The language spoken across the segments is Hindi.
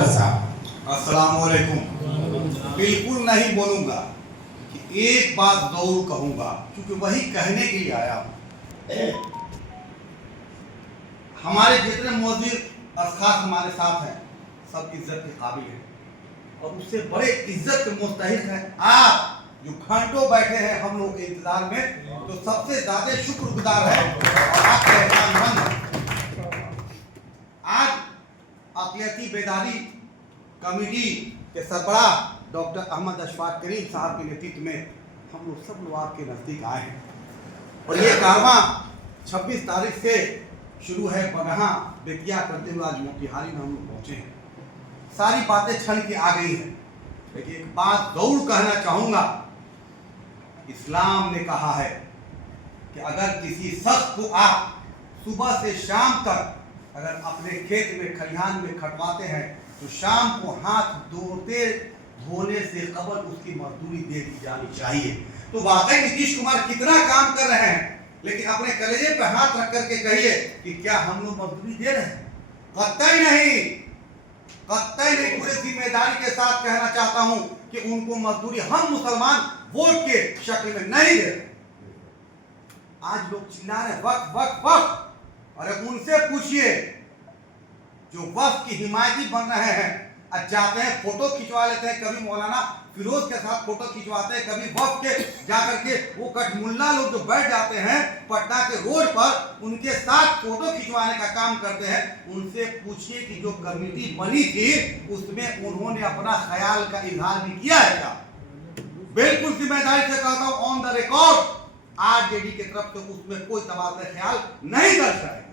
अस्सलाम वालेकुम। बिल्कुल नहीं बोलूंगा कि एक बात जरूर कहूंगा, क्योंकि वही कहने के लिए आया हूं। हमारे जितने मौजूद अरखास हमारे साथ हैं सब इज्जत के काबिल हैं, और उससे बड़े इज्जत के मुस्तहिक हैं आप जो घंटों बैठे हैं हम लोग के इंतजार में, तो सबसे ज्यादा शुक्रगुजार है और आपके एहसानमंद हैं। आज अक़लियती बेदारी कमेटी के सरबराह डॉक्टर अहमद अशफाक करीम साहब के नेतृत्व में हम लोग सब लोग आपके नज़दीक आए हैं, और ये कारवां 26 तारीख से शुरू है। बगहा बेतिया करते हुए आज मोतिहारी में हम लोग पहुँचे हैं। सारी बातें छन के आ गई हैं, लेकिन एक बात जरूर कहना चाहूँगा। इस्लाम ने कहा है कि अगर किसी शख्स को आप सुबह से शाम तक अगर अपने खेत में खलिहान में खटवाते हैं तो शाम को हाथ धोने से कबल उसकी मजदूरी दे दी जानी चाहिए। तो वाकई नीतीश कुमार कितना काम कर रहे हैं, लेकिन अपने कलेजे पे हाथ रख करके कहिए कि क्या हम लोग मजदूरी दे रहे हैं? कतई नहीं, कतई नहीं। पूरे जिम्मेदारी के साथ कहना चाहता हूं कि उनको मजदूरी हम मुसलमान वोट के शक्ल में नहीं दे रहे। आज लोग चिल्ला रहे वक्त वक्त वक्त, अरे उनसे पूछिए जो वक्त की हिमायती बन रहे हैं, आज जाते हैं फोटो खिंचवा लेते हैं, कभी मौलाना फिरोज के साथ फोटो खिंचवाते हैं, कभी वक्त के जाकर के वो कठमुल्ला लोग जो बैठ जाते हैं पटना के रोड पर उनके साथ फोटो खिंचवाने का काम करते हैं। उनसे पूछिए कि जो कमेटी बनी थी उसमें उन्होंने अपना ख्याल का इजहार भी किया है क्या? बिल्कुल जिम्मेदारी से कहता हूं, ऑन द रिकॉर्ड, आरजेडी की तरफ से उसमें कोई तबादला ख्याल नहीं दर्शाएंगे।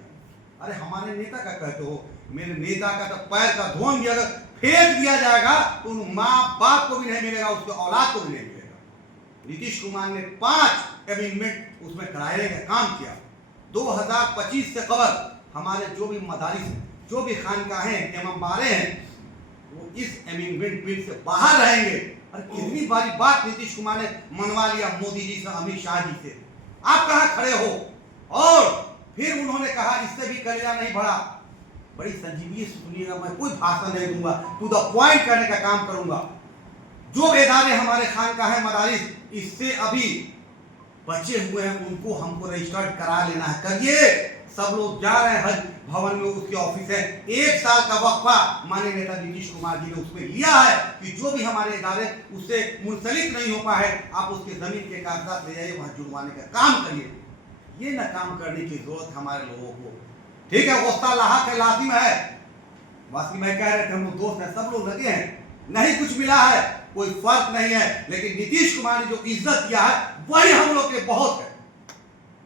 अरे हमारे नेता का कहते हो, मेरे नेता का तो पैर का धोन भी अगर फेंक दिया जाएगा तो उन माँ बाप को भी नहीं मिलेगा, उसके औलाद को भी नहीं मिलेगा। नीतीश कुमार ने 5 एमेंडमेंट उसमें कराने का काम किया। 2025 से कबल हमारे जो भी मदारिस हैं, जो भी खानकाहें एवं बारे हैं, वो इस एमेंडमेंट बिल से बाहर रहेंगे। और कितनी बारी बात नीतीश कुमार ने मनवा लिया मोदी जी से, अमित शाह जी से, आप कहां खड़े हो? और फिर उन्होंने कहा इससे भी कलेजा नहीं बढ़ा। बड़ी संजीदगी से सुनिएगा, मैं कोई भाषण नहीं दूंगा, टू द पॉइंट करने का काम करूंगा। जो इदारे हमारे खानकाहें मदारिस इससे अभी बचे हुए हैं उनको हमको रजिस्टर्ड करा लेना है। करिए, सब लोग जा रहे हैं हज भवन में, उसके ऑफिस है। 1 साल का वक्फा माननीय नेता नीतीश कुमार जी ने उसमें लिया है कि जो भी हमारे इदारे उससे मुंसलिक नहीं हो पाए, आप उसके जमीन के कागजात ले जाइए, वहां जुड़वाने का काम करिए। ये ना काम करने की जरूरत हमारे लोगों को। ठीक है, गुस्सा लाहक है, लाजिम है। बाकी मैं कह रहे थे हम लोग दोस्त हैं, सब लोग लगे हैं, नहीं कुछ मिला है, कोई फर्क नहीं है, लेकिन नीतीश कुमार ने जो इज्जत किया है वही हम लोग के बहुत है।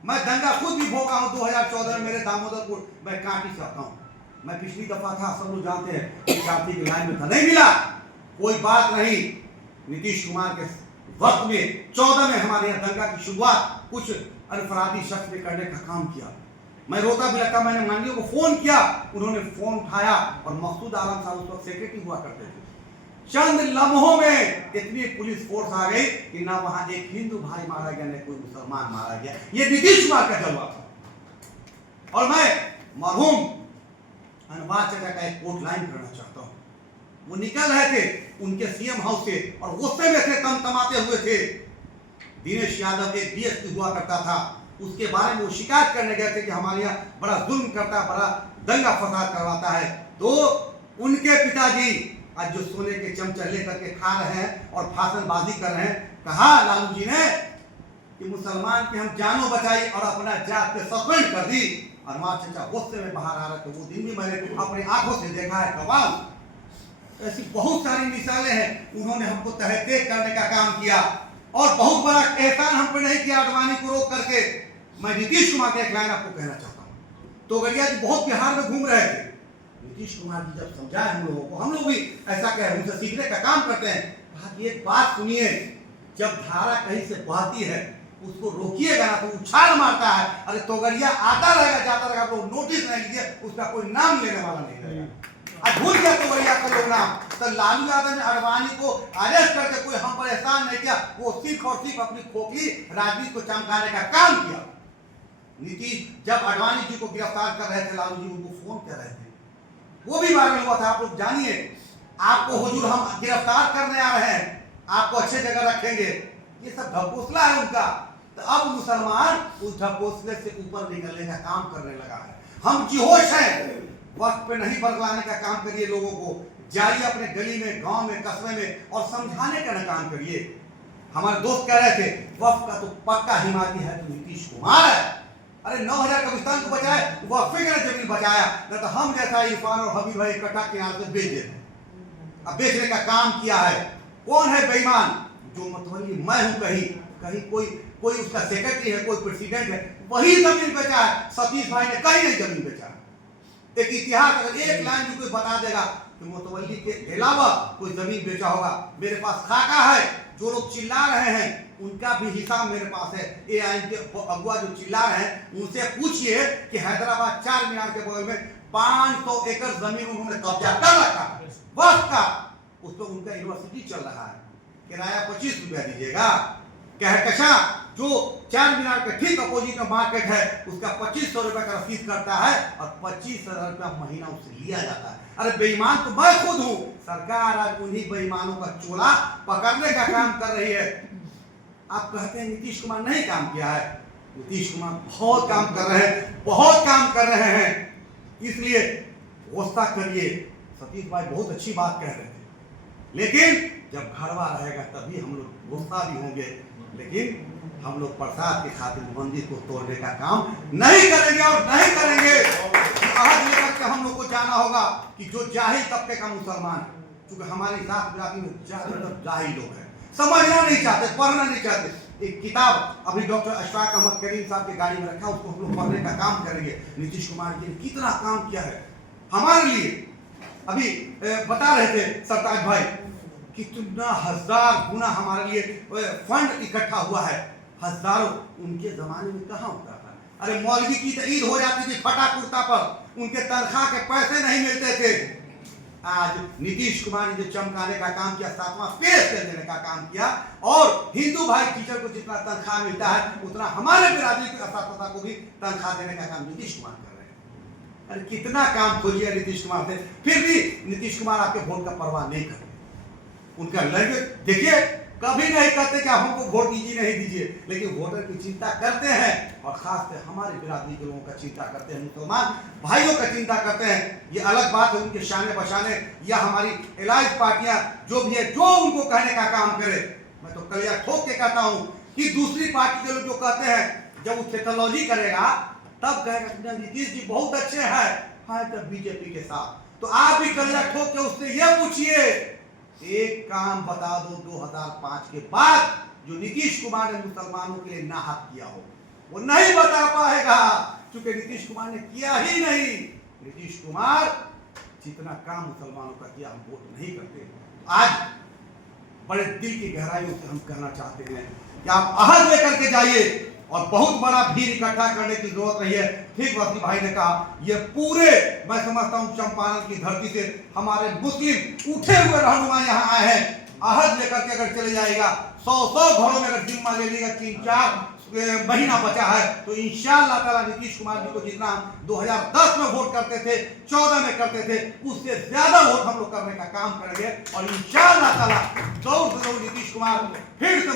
मैं दंगा खुद भी भोगा हूं 2014 में, मेरे दामोदरपुर मैं कांटी से आता हूं। मैं पिछली दफा था, सब लोग जानते हैं, कांटी की लाइन में था, नहीं मिला, कोई बात नहीं। नीतीश कुमार के वक्त में 14 में हमारे यहाँ दंगा की शुरुआत कुछ अनफरादी शख्स ने करने का काम किया। मैं रोता भी लगता, मैंने माननीय को फोन किया, उन्होंने फोन उठाया, और मकसूद आलम साहब उस वक्त सेक्रेटरी हुआ करते थे। चंद लम्हों में इतनी पुलिस फोर्स आ गई कि ना वहां एक हिंदू भाई मारा गया, न कोई मुसलमान मारा गया। ये नीतीश कुमार का जलवा था। और मैं मरहूम अनवर चाचा का एक कोट लाइन करना चाहता हूं। वो निकल रहे थे उनके सीएम हाउस से और गुस्से में थे, तमतमाते हुए थे। दिनेश यादव एक डीएसपी हुआ करता था, उसके बारे में वो शिकायत करने गए थे कि हमारे यहाँ बड़ा जुल्म करता है, बड़ा दंगा फसाद करवाता है। तो उनके पिताजी आज जो सोने के चमचा लेकर के खा रहे हैं और भाषणबाजी कर रहे हैं, कहा लालू जी ने कि मुसलमान की हम जानों बचाई और अपना जात पे सस्पेंड कर दी। अनवर चाचा गुस्से में बाहर आ रहे थे, वो दिन भी मैंने अपनी आंखों से देखा है। कमाल, ऐसी बहुत सारी मिसालें हैं। उन्होंने हमको तहकीक करने का काम किया, और बहुत बड़ा एहसान हम पर नहीं किया अडवाणी को रोक करके। मैं नीतीश कुमार के एक लाइन आपको कहना चाहता हूँ। तोगड़िया जी बहुत बिहार में घूम रहे थे, नीतीश कुमार जी जब समझाए हम लोगों को, हम लोग भी ऐसा कह रहे हैं, उनसे सीखने का काम करते हैं। कहा एक बात सुनिए, जब धारा कहीं से बहती है उसको रोकिएगा ना तो उछाल मारता है। अरे तोगड़िया आता रहेगा जाता रहेगा, तो नोटिस नहीं लीजिए, उसका कोई नाम लेने वाला नहीं रहेगा। भूल गया तोगड़िया का लोग नाम। तो लालू यादव ने अडवाणी को अरेस्ट करके कोई हम पर एहसान नहीं किया, वो सिर्फ और सिर्फ अपनी खोखली राजनीति को चमकाने का काम किया। नीतीश जब अडवाणी जी को गिरफ्तार कर रहे थे, लालू जी उनको फोन कर रहे थे, वो भी वायरल हुआ था, आप लोग जानिए। आपको हुजूर हम गिरफ्तार करने आ रहे हैं, आपको अच्छे जगह रखेंगे, ये सब ढकोसला है उनका। तो अब मुसलमान उस ढकोसले से ऊपर निकलने का काम करने लगा है। हम जोश हैं, वक्त पे नहीं बरगलाने का काम करिए, लोगों को जाइए अपने गली में, गांव में, कस्बे में और समझाने का ना काम करिए। हमारे दोस्त कह रहे थे वक्फ का तो पक्का हिमायती है तो नीतीश कुमार है। अरे 9000 कब्रिस्तान को बचाए, वक्फे का जमीन बचाया, न तो हम जैसा इरफान और हबीब भाई इकट्ठा किनारे से बेच देते। अब बेचने का काम किया है। कौन है बेईमान? जो मतवली मैं हूं, कहीं कोई उसका सेक्रेटरी है, कोई प्रेसिडेंट है, वही जमीन बेचा है। सतीश भाई ने कहीं नहीं जमीन बेचा। एक इतिहास अगर एक लाइन में कोई बता देगा कि मुतवल्ली के अलावा कोई जमीन बेचा होगा, मेरे पास खाका है। जो लोग चिल्ला रहे हैं उनका भी हिसाब मेरे पास है। एआईएम के अगुआ जो चिल्ला रहे हैं उनसे पूछिए कि हैदराबाद 4 मीनार के बगल में 500 एकड़ जमीन उन्होंने कब्जा कर रखा है वक्त का। उस पर उनका यूनिवर्सिटी चल रहा है, किराया 25 रुपया दीजिएगा। कहकशा जो 4 मीनार के ठीक अपोजिट में मार्केट है, उसका 2500 रुपया का रसीद करता है और 25,000 रुपया महीना उससे लिया जाता है। अरे बेईमान तो मैं खुद हूं। सरकार आज उन्हीं बेईमानों का चोला पकड़ने का काम कर रही है। आप कहते हैं नीतीश कुमार नहीं काम किया है, नीतीश कुमार बहुत काम कर रहे हैं, बहुत काम कर रहे हैं। इसलिए गुस्सा करिए। सतीश भाई बहुत अच्छी बात कह रहे थे, लेकिन जब घरवा रहेगा तभी हम लोग गुस्सा भी होंगे। लेकिन हम लोग प्रसाद के खातिर मंदिर को तोड़ने का काम नहीं करेंगे और नहीं करेंगे। आज लेकर के हम लोग को जाना होगा कि जो जाहिल तबके का मुसलमान है, क्योंकि हमारी साथ बिरादरी में ज्यादातर जाहिल लोग हैं, समझना नहीं चाहते, पढ़ना नहीं चाहते। एक किताब अभी डॉक्टर अशफाक अहमद करीम साहब की गाड़ी में रखा, उसको हम लोग पढ़ने का काम करेंगे। नीतीश कुमार जी ने कितना काम किया है हमारे लिए। अभी बता रहे थे सरताज भाई कितना 1000 गुना हमारे लिए फंड इकट्ठा हुआ है। हजारों उनके जमाने में कहाँ होता था। अरे मौलवी की तो ईद हो जाती थी फटा कुर्ता पर, उनके तनख्वाह के पैसे नहीं मिलते थे। आज नीतीश कुमार ने जो चमकाने का काम किया, 7वां पेश कर देने का काम किया, और हिंदू भाई टीचर को जितना तनख्वाह मिलता है उतना हमारे बिरादरी के असातिज़ा को भी तनख्वाह देने का काम नीतीश कुमार कर रहे हैं। अरे कितना काम खोलिए नीतीश कुमार से, फिर भी नीतीश कुमार आपके वोट का परवाह नहीं करते। उनका लगे देखिए, कभी नहीं कहते कि आप हमको वोट दीजिए नहीं दीजिए, लेकिन वोटर की चिंता करते हैं और खासकर हमारे बिरादरी के लोगों का चिंता करते हैं, मुसलमान भाइयों का चिंता करते हैं। ये अलग बात है उनके शाने बशाने या हमारी एलाइज पार्टियां जो भी है, जो उनको कहने का काम करे। मैं तो कलिया ठोक के कहता हूं कि दूसरी पार्टी के लोग जो कहते हैं जब वो टेक्नोलॉजी करेगा तब कहेगा नीतीश जी बहुत अच्छे हैं, हाँ तब बीजेपी के साथ। तो आप भी कलिया ठोक के उससे यह पूछिए, एक काम बता दो 2005 के बाद जो नीतीश कुमार ने मुसलमानों के लिए नाहक किया हो। वो नहीं बता पाएगा क्योंकि नीतीश कुमार ने किया ही नहीं। नीतीश कुमार जितना काम मुसलमानों का किया हम वोट नहीं करते। आज बड़े दिल की गहराइयों से हम कहना चाहते हैं कि आप अहद लेकर के जाइए और बहुत बड़ा भीड़ इकट्ठा करने की जरूरत नहीं है। ठीक वसी भाई ने कहा, ये पूरे मैं समझता हूं चंपारण की धरती से हमारे मुस्लिम उठे हुए रहनुमा यहाँ आए हैं। अहद लेकर के अगर चले जाएगा, 100 घरों में अगर जिम्मा ले लेगा, 3-4 महीना बचा है, तो इंशाअल्लाह ताला नीतीश कुमार जी को जितना 2010 में वोट करते थे, 14 में करते थे, उससे ज्यादा वोट हम लोग करने का काम करेंगे। और इंशाअल्लाह ताला दौड़ नीतीश कुमार फिर से